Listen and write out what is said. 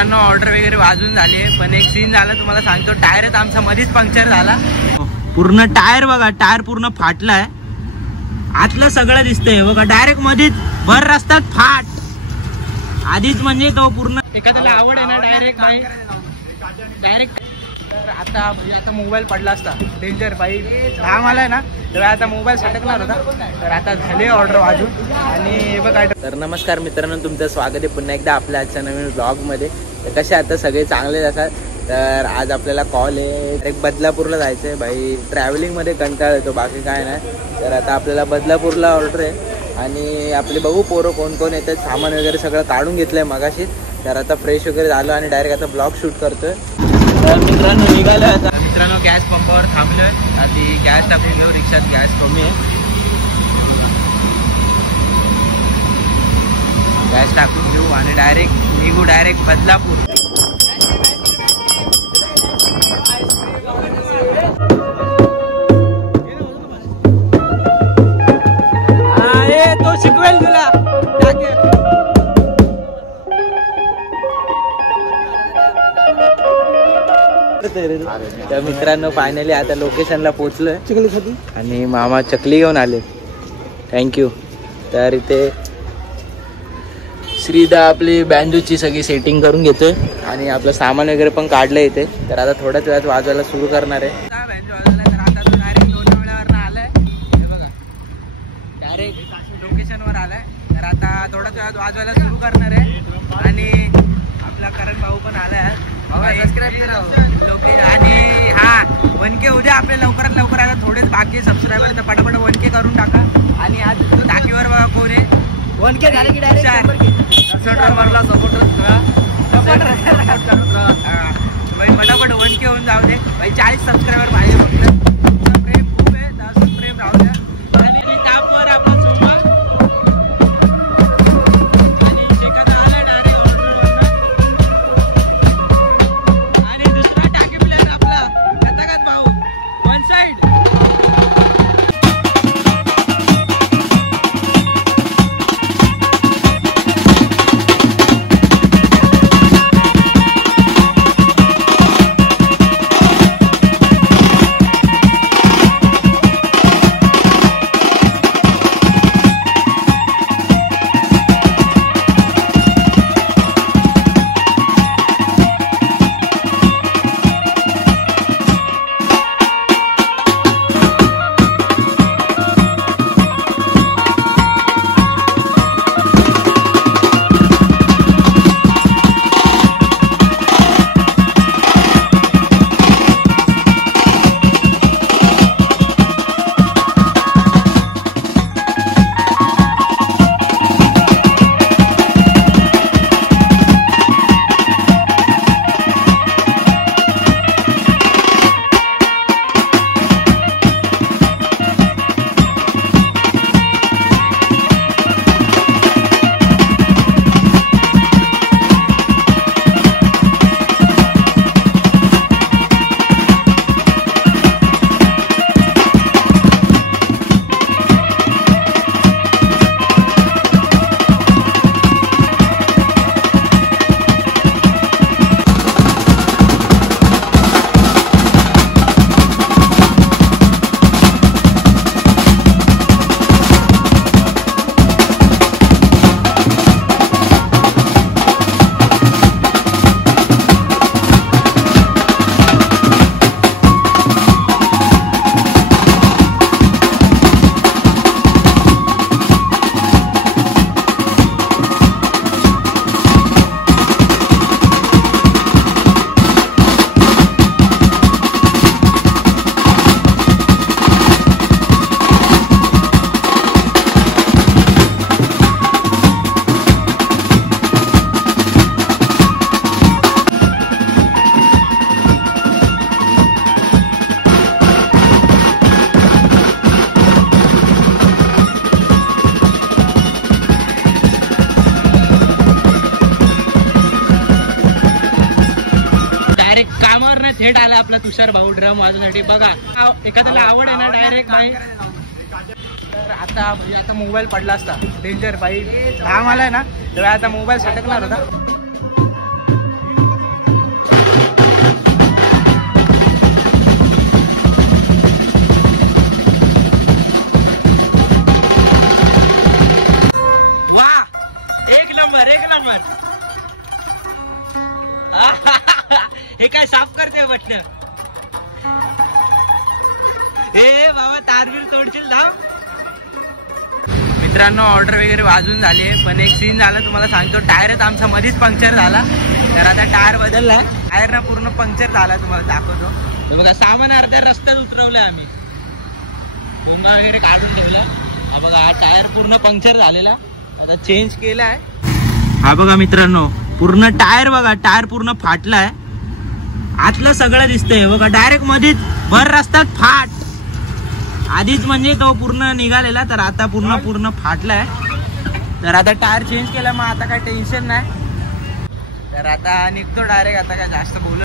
मित्रांनो ऑर्डर वगैरे वाजून झाली आहे, पण एक सीन झाला तुम्हाला सांगतो. टायरच आमचा मध्येच पंक्चर झाला. पूर्ण टायर बघा, टायर पूर्ण फाटलाय. आतलं सगळं दिसतंय बघा, डायरेक्ट मध्येच भर रस्त्यात फाट. आधीच म्हणजे तो पूर्ण एखाद्याला आवड आहे ना डायरेक्ट तर आता मोबाईल पडला असता डेंजर बाई. घाम आलाय ना तर आता मोबाईल सटकणार होता. तर आता झाले ऑर्डर वाजून आणि बघा. तर नमस्कार मित्रांनो, तुमचं स्वागत आहे पुन्हा एकदा आपल्या आजच्या नवीन ब्लॉगमध्ये. तर कसे आता सगळे चांगलेच असतात. तर आज आपल्याला कॉल आहे, एक बदलापूरला जायचं आहे भाई. ट्रॅव्हलिंगमध्ये कंटाळा येतो, बाकी काय नाही. तर आता आपल्याला बदलापूरला ऑर्डर आहे आणि आपले बघू पोरं कोण कोण येतात. सामान वगैरे सगळं काढून घेतलंय मगाशी. तर आता फ्रेश वगैरे झालं आणि डायरेक्ट आता ब्लॉग शूट करतोय. तर मित्रांनो निघालं आता. मित्रांनो गॅस पंपावर थांबलोय. आधी गॅस टाकली रिक्षात, गॅस कमी आहे. गॅस टाकून घेऊ आणि डायरेक्ट निघू, डायरेक्ट बदलापूर. तो शिकवेल तुला. तर मित्रांनो फायनली आता लोकेशनला पोहोचलोय चकलीसाठी आणि मामा चकली घेऊन आले. थँक्यू. तर इथे श्रीदा आपली बँजूची सगळी सेटिंग करून घेतोय आणि आपलं सामान वगैरे पण काढलं इथे. तर आता थोड्याच वेळात वाजवायला सुरू करणार आहे. लोकेशनवर आलाय. तर आता थोड्याच वेळात वाजवायला सुरू करणार आहे आणि आपला करण भाऊ पण आलाय. सबस्क्राईब करा आणि हा 1K उद्या आपले लवकरात लवकर. आता थोडेच बाकी सबस्क्रायबर, तर पटापट 1K करून टाका. आणि आज टाकीवर बघा कोण आहे. 1K झाले की डायरेक्ट पटापट 1K होऊन जाऊ दे भाई. 40 सबस्क्रायबर पाहिजे फक्त. प्रेम खूप आहे, तसंच प्रेम राहू द्या. आणि तापवर आपण थेट आला आपला तुषार भाऊ ड्रम वाजवण्यासाठी. बघा एखाद्याला आवड आहे ना डायरेक्ट नाही. तर आता मोबाईल पडला असता डेंजर बाई. घाम आलाय ना तर आता मोबाईल सटकणार होता. करशील धाव. मित्रांनो ऑर्डर वगैरे वाजून झाली आहे, पण एक सीन झाला तुम्हाला सांगतो. टायरच आमचा मध्येच पंक्चर झाला, तर आता टायर बदललाय. टायर ना पूर्ण पंक्चर झाला, तुम्हाला दाखवतो. तर बघा सामान अर्ध्या रस्त्यात उतरवलंय आम्ही, भोंगा वगैरे काढून ठेवला. हा बघा हा टायर पूर्ण पंक्चर झालेला, आता चेंज केलाय. हा बघा मित्रांनो पूर्ण टायर बघा, टायर पूर्ण फाटलाय. आतलं सगळं दिसतंय बघा, डायरेक्ट मध्येच भर रस्त्यात फाट. आधीच म्हणजे तो पूर्ण निघालेला, तर आता पूर्ण फाटलाय. तर आता टायर चेंज केला, मग आता काय टेन्शन नाही. तर आता निघतो डायरेक्ट, आता काय जास्त बोलत